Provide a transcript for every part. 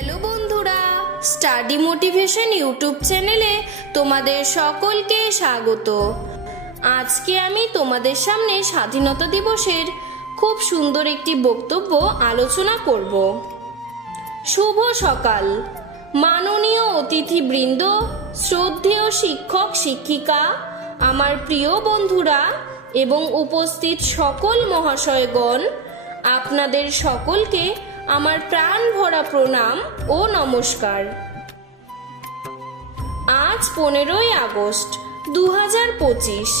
Hello বন্ধুরা, study motivation YouTube চ্যানেলে তোমাদের সকলকে স্বাগত। আজকে আমি তোমাদের সামনে স্বাধীনতা দিবসের খুব সুন্দর একটি বক্তব্য আলোচনা করব। শুভ সকাল মাননীয় অতিথিবৃন্দ, শ্রদ্ধেয় শিক্ষক শিক্ষিকা, আমার প্রিয় বন্ধুরা এবং উপস্থিত সকল মহাশয়গণ, আপনাদের সকলকে আমার প্রাণ ভরা প্রণাম ও নমস্কার। আজ 15ই আগস্ট 2025।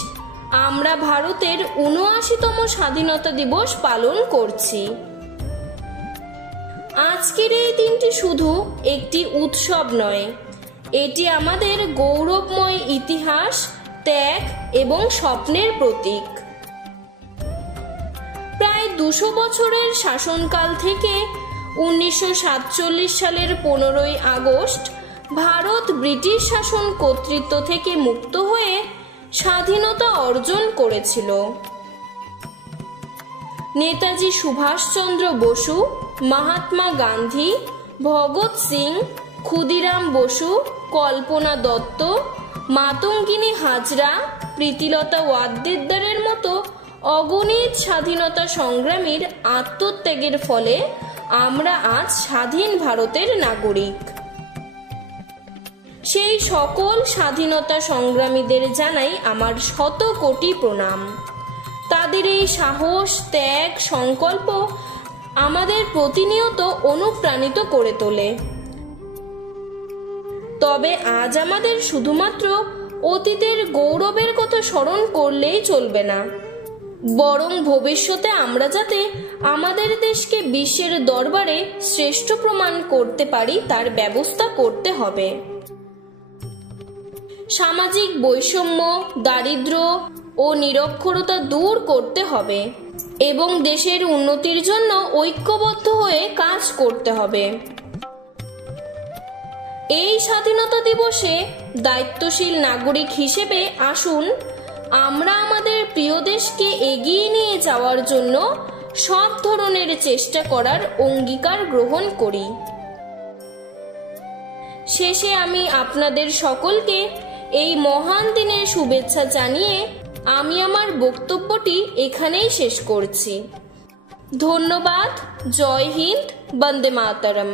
আমরা ভারতের ৭৯তম স্বাধীনতা দিবস পালন করছি। আজকের এই দিনটি শুধু একটি উৎসব নয়, এটি আমাদের গৌরবময় ইতিহাস, ত্যাগ এবং স্বপ্নের প্রতীক। প্রায় 200 বছরের শাসনকাল থেকে 1947 সালের 15ই আগস্ট ভারত ব্রিটিশ শাসন কর্তৃত্ব থেকে মুক্ত হয়ে স্বাধীনতা অর্জন করেছিল। নেতাজি সুভাষচন্দ্র বসু, মহাত্মা গান্ধী, ভগৎ সিং, ক্ষুদিরাম বসু, কল্পনা দত্ত, মাতঙ্গিনী হাজরা, প্রীতিলতা ওয়াদ্দেদারের মতো অগণিত স্বাধীনতা সংগ্রামীর আত্মত্যাগের ফলে আমরা আজ স্বাধীন ভারতের নাগরিক। সেই সকল স্বাধীনতা সংগ্রামীদের জানাই আমার শত কোটি প্রণাম। তাদের এই সাহস, ত্যাগ, সংকল্প আমাদের প্রতিনিয়ত অনুপ্রাণিত করে তোলে। তবে আজ আমাদের শুধুমাত্র অতীতের গৌরবের কথা স্মরণ করলেই চলবে না, বরং ভবিষ্যতে আমরা যাতে আমাদের দেশকে বিশ্বের দরবারে শ্রেষ্ঠ প্রমাণ করতে পারি তার ব্যবস্থা করতে হবে। সামাজিক বৈষম্য, দারিদ্র্য ও নিরক্ষরতা দূর করতে হবে এবং দেশের উন্নতির জন্য ঐক্যবদ্ধ হয়ে কাজ করতে হবে। এই স্বাধীনতা দিবসে দায়িত্বশীল নাগরিক হিসেবে আসুন আমরা আমাদের প্রিয় দেশকে এগিয়ে নিয়ে যাওয়ার জন্য সব ধরনের চেষ্টা করার অঙ্গীকার গ্রহণ করি। শেষে আমি আপনাদের সকলকে এই মহান দিনের শুভেচ্ছা জানিয়ে আমি আমার বক্তব্যটি এখানেই শেষ করছি। ধন্যবাদ। জয় হিন্দ। বন্দে মাতরম।